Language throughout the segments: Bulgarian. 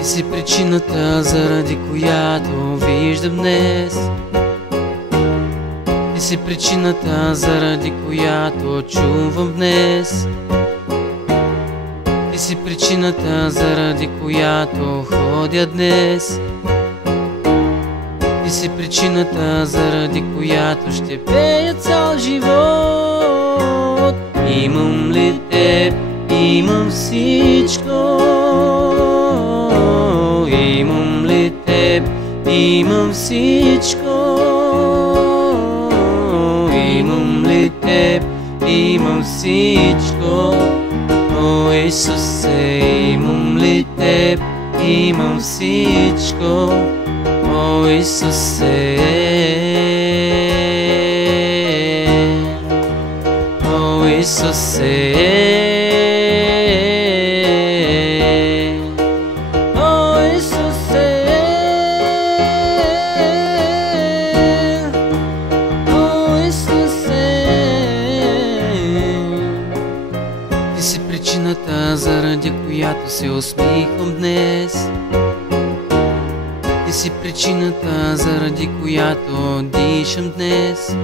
Ти си причината, заради която виждам днес. Ти си причината, заради която чувам днес. Ти си причината, заради която ходя днес. Ти си причината, заради която ще пея цял живот. Имам ли теб, имам всичко. Имам ли теб, имам всичко. Имам ли теб, имам всичко. О, Исусе, имам ли теб, имам всичко. О, Исусе, о, Исусе, о, Исусе, о, Исусе. Ти си причината, заради която се усмихвам днес. Ти си причината, заради която дишам днес.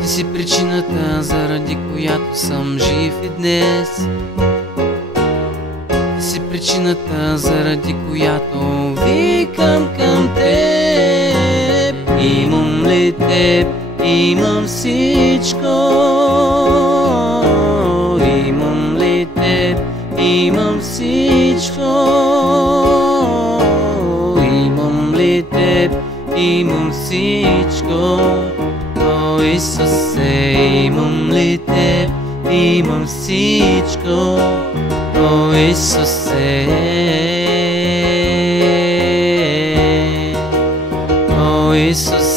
Ти си причината, заради която съм жив и днес. Ти си причината, заради която викам към теб. Имам ли теб, имам всичко. Имам ли теб, имам всичко. Имам всичко. О, Исусе, имам ли теб, имам всичко. О, Исусе, о, Исусе.